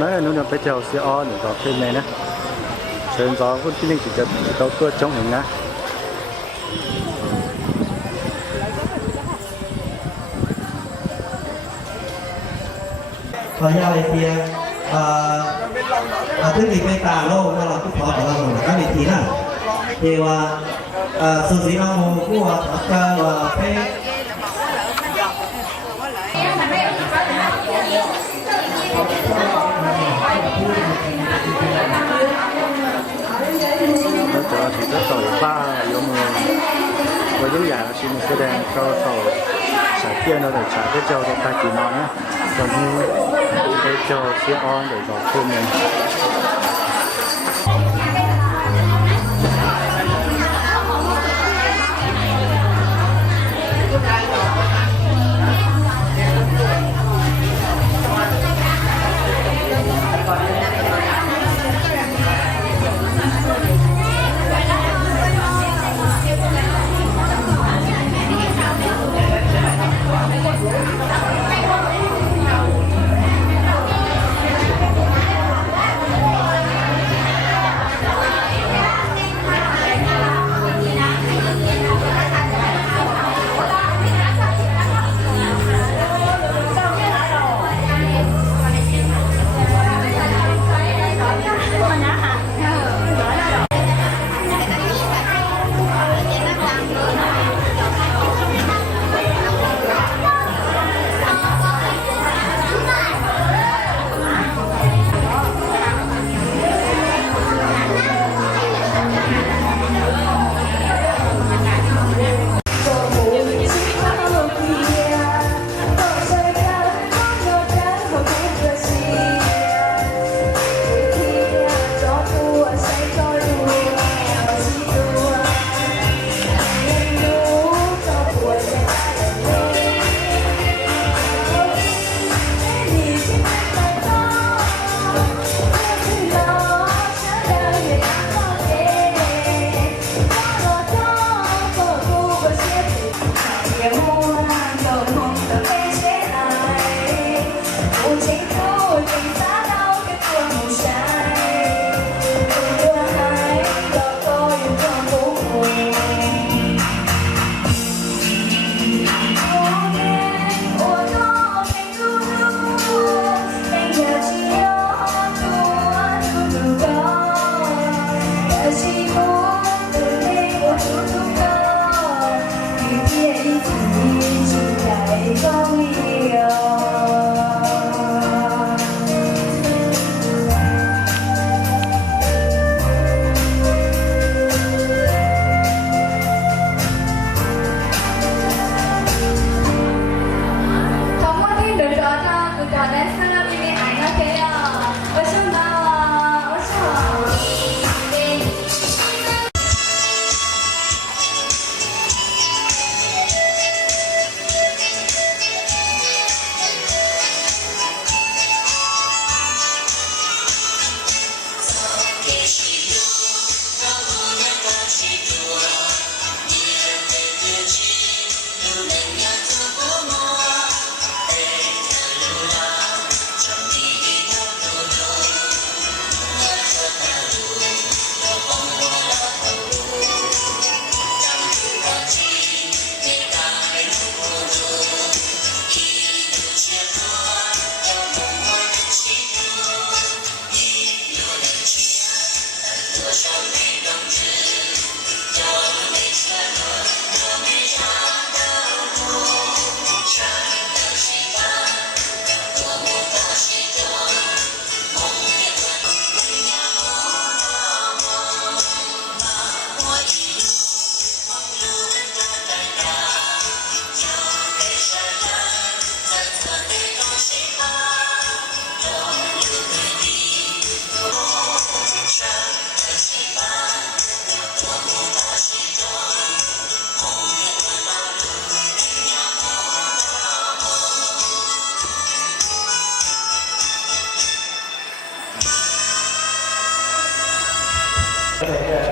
ตอนนั้นนู้นไปเจ้าเสียอ้อหนึ่งต่อขึ้นเลยนะเชิญซ้อคนที่หนึ่งจะเขาตัวจ้องเห็นนะขออนุญาตเลยเพียงทึ่งอีกในตาโลกถ้าเราทุกพอของเราหมดก็มีทีน่ะเทว่าสุสีน้องโมกู้ว่าเพ่แล้วจะถึงจะต่อยป้ายกมือวัยรุ่นใหญ่ชิมแสดงเขาต่อสายเที่ยวเราแต่สายก็เจ้าตากี่นอนนะตอนนี้ไปเจ้าเสียอ้อนเดี๋ยวต่อขึ้นเลย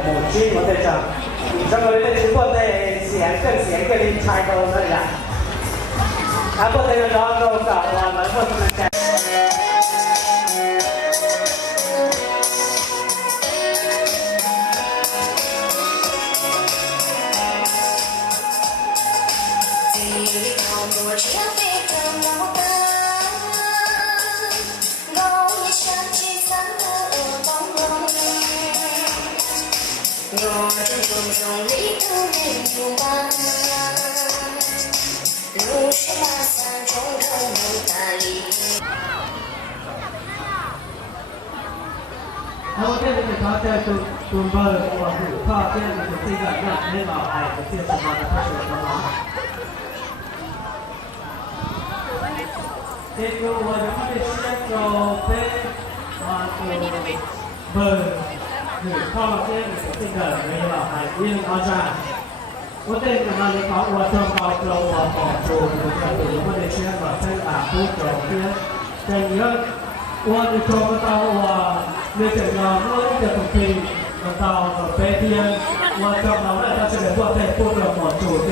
母亲我哋就咁佢哋只不過係成個練砌到嘅人，啊不過你講到就話咪不能嘅。好，这里是他在准备我是他这里是这个让领导哎，这什么的他是什么？这个我们的先手被不是靠这里这个领导哎，领导站。我这个呢，你搞我正好跟我保住我的先手在打不走边，这个我的做不到我。你整个我的土地，到白天，我找到了，但是我在不了我主边。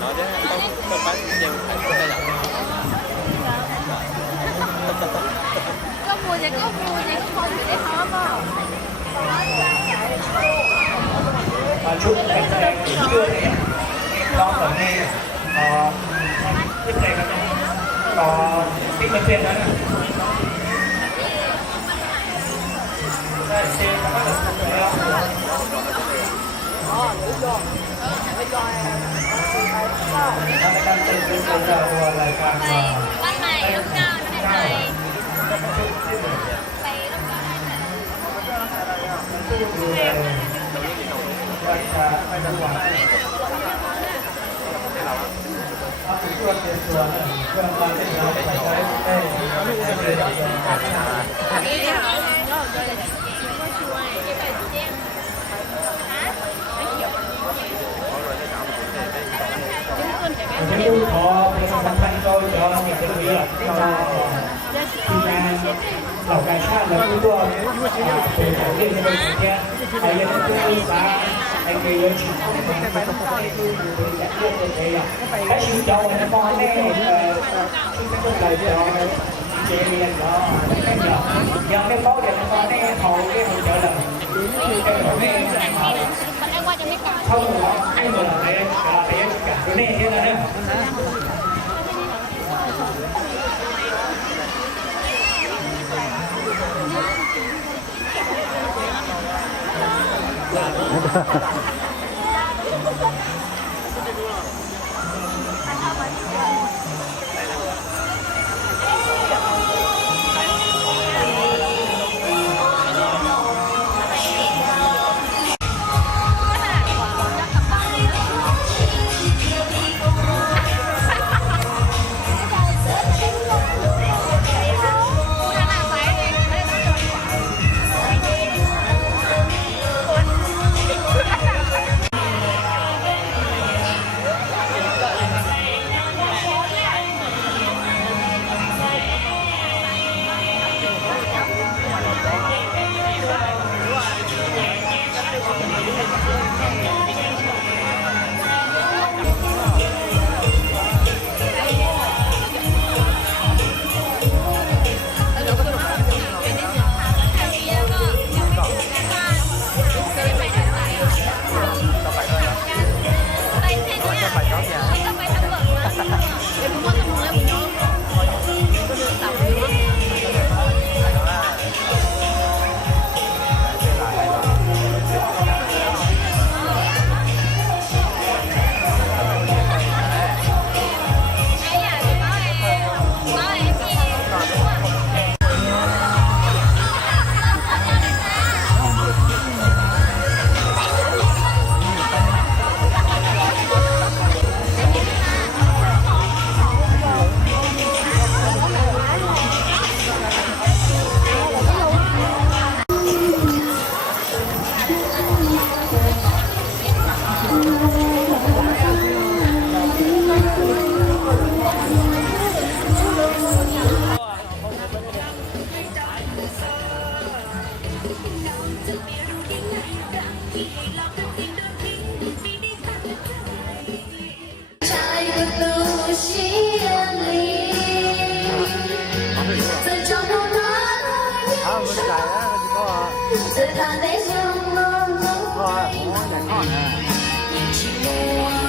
nói chứ không bán nhiều phải có thể làm có mùi thì có mùi thì không để hóm không ชุดแข็งแรงเชื่อเนี่ยลองแบบนี้ที่เพลงกันต่อที่มันเป็นนั้นได้เชฟก็ได้แล้ว รายการเป็นรายการตัวรายการมา บ้านใหม่ลูกเก้าไม่ได้ไปลูกเก้า ดูแลวัดชาไม่จังหวัดเอาไปตัวเต็มตัวนะเพื่อมาเป็นเราใส่ใจได้เลยนี่เดี๋ยวเราจะช่วยไปเจียงฮะไม่เกี่ยว ผมดูขอเป็นสำคัญก็จะมีเป็นเรื่องที่งานเหล่ากาชาติแล้วก็เป็นของเรื่องในประเทศไอ้ยังตัวสาไอ้เกี่ยวกับสิ่งที่มันต้องไปดูจากเรื่องตัวเองถ้าชีวิตเราเนี่ยมองแน่ที่ต้องไปเจอเจเรียนก็ไม่เหรอยังไม่บอกเดี๋ยวมองแน่เขาเรื่องเจอเลยแต่ผมไม่เขา มันได้ว่าจะไม่กลับ เขาบอกให้หมดเลยแต่ยังกับตัวนี้เยอะนะเนี่ย 啊，我在看呢。